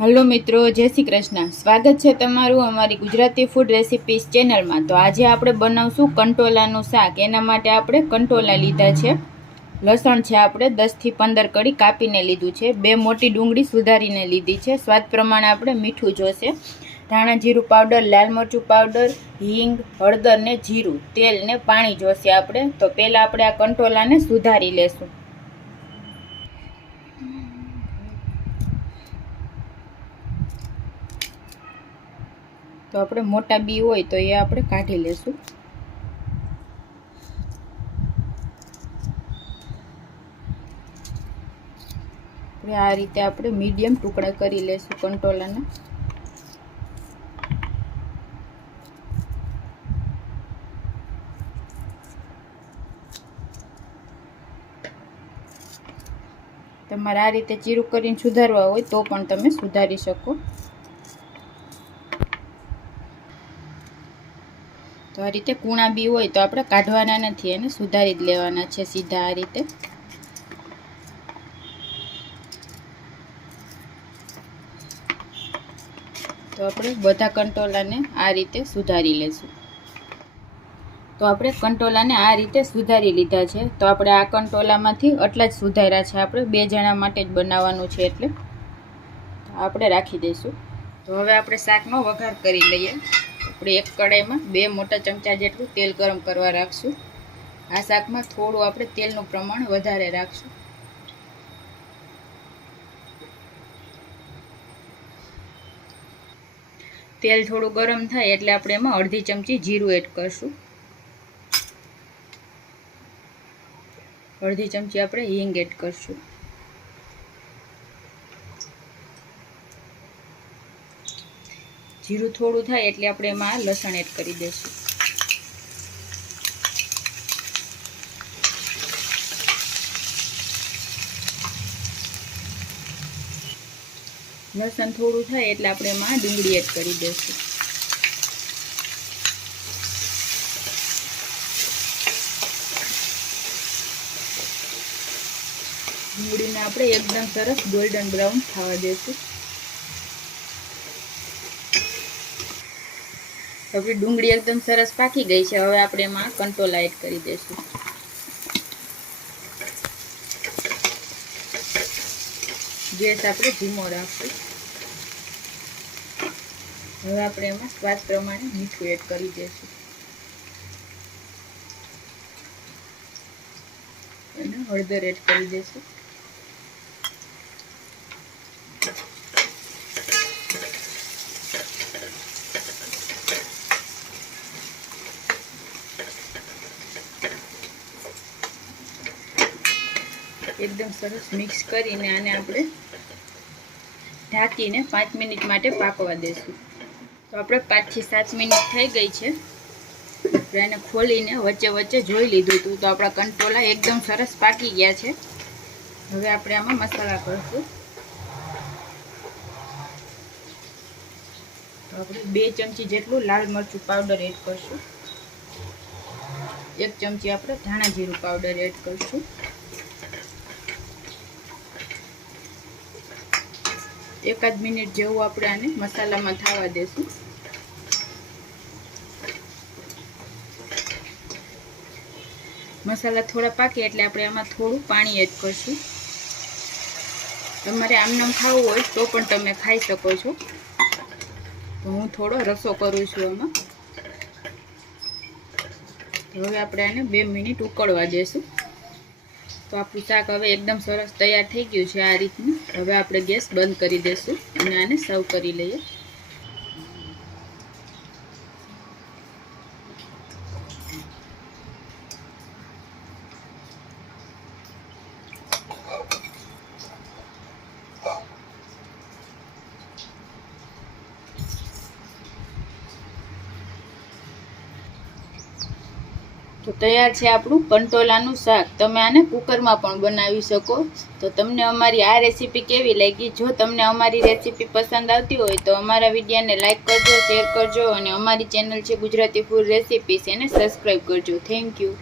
Hello મિત્રો, જય શ્રી કૃષ્ણ. સ્વાગત છે તમારું અમારી ગુજરાતી ફૂડ રેસિપીસ ચેનલમાં તો આજે આપણે બનાવશું કંટોલાનું શાક. એના માટે આપણે કંટોલા લીધા છે. લસણ છે આપણે દસથી પંદર કડી કાપીને લીધું છે. બે મોટી ડુંગળી સુધારીને લીધી છે. સ્વાદ પ્રમાણે આપણે મીઠું જોશે. ધાણા જીરું પાવડર, લાલ મરચું પાવડર, હિંગ, હળદર ને જીરું, તેલ ને પાણી જોશે આપણે. તો પહેલાં આપણે આ કંટોલાને સુધારી લેશું. તો આપણે મોટા બી હોય તો એ આપણે કાઢી લેશું. આ રીતે આપણે મીડિયમ ટુકડા કરી લેશું કંટોલાના તમારે આ રીતે ચીરું કરીને સુધારવા હોય તો પણ તમે સુધારી શકો. તો આ રીતે કૂણા બી હોય તો આપણે કાઢવાના નથી એને સુધારી જ લેવાના છે સીધા આ રીતે. તો આપણે બધા કંટોલાને આ રીતે સુધારી લેશું. તો આપણે કંટોલાને આ રીતે સુધારી લીધા છે. તો આપણે આ કંટોલામાંથી આટલા જ સુધાર્યા છે. આપણે બે જણા માટે જ બનાવવાનું છે એટલે. આપણે રાખી દઈશું. તો હવે આપણે શાકનો વઘાર કરી લઈએ. આપણે એક કડાઈમાં બે મોટા ચમચા જેટલું તેલ ગરમ કરવા રાખશું. આ શાકમાં થોડું આપણે તેલનું પ્રમાણ વધારે રાખશું. તેલ થોડું ગરમ થાય એટલે આપણે એમાં અડધી ચમચી જીરું એડ કરશું. અડધી ચમચી આપણે હિંગ એડ કરશું. જીરું થોડું થાય એટલે આપણે એમાં લસણ એડ કરી દઈશું. લસણ થોડું થાય એટલે આપણે એમાં ડુંગળી એડ કરી દઈશું. ડુંગળીને આપણે એકદમ સરસ ગોલ્ડન બ્રાઉન થવા દઈશું આપણી ડુંગળી એકદમ સરસ પાકી ગઈ છે. હવે આપણે એમાં કંટોલા એડ કરી દઈશું. ગેસ આપણે ધીમો રાખશું. હવે આપણે એમાં સ્વાદ પ્રમાણે મીઠું એડ કરી દઈશું. અને હળદર એડ કરી દઈશું. એકદમ સરસ મિક્સ કરીને આને આપણે ઢાંકીને પાંચ મિનિટ માટે પાકવા દઈશું તો આપણે પાંચથી સાત મિનિટ થઈ ગઈ છે. આપણે એને ખોલીને વચ્ચે વચ્ચે જોઈ લીધું હતું. તો આપણા કંટોલા એકદમ સરસ પાકી ગયા છે. હવે આપણે આમાં મસાલા કરીશું. તો આપણે બે ચમચી જેટલું લાલ મરચું પાવડર એડ કરશું. એક ચમચી આપણે ધાણા જીરું પાવડર એડ કરશું. એકાદ મિનિટ જેવું આપણે આને મસાલામાં થવા દેશું. મસાલા થોડા પાકે એટલે આપણે આમાં થોડું પાણી એડ કરશું. તમારે આમનામ ખાવું હોય તો પણ તમે ખાઈ શકો છો. તો હું થોડો રસો કરું છું આમાં. હવે આપણે આને બે મિનિટ ઉકળવા દેશું. તો આપણું શાક હવે એકદમ સરસ તૈયાર થઈ ગયું છે આ રીતનું. હવે આપણે ગેસ બંધ કરી દઈશું અને આને સર્વ કરી લઈએ. તો તૈયાર છે આપણું કંટોલાનું શાક. તમે આને કુકરમાં પણ બનાવી શકો. તો તમને અમારી આ રેસીપી કેવી લાગી? જો તમને અમારી રેસીપી પસંદ આવતી હોય તો અમારા વિડીયાને લાઇક કરજો, શેર કરજો અને અમારી ચેનલ છે ગુજરાતી ફૂડ રેસીપીસ એને સબસ્ક્રાઈબ કરજો. Thank you.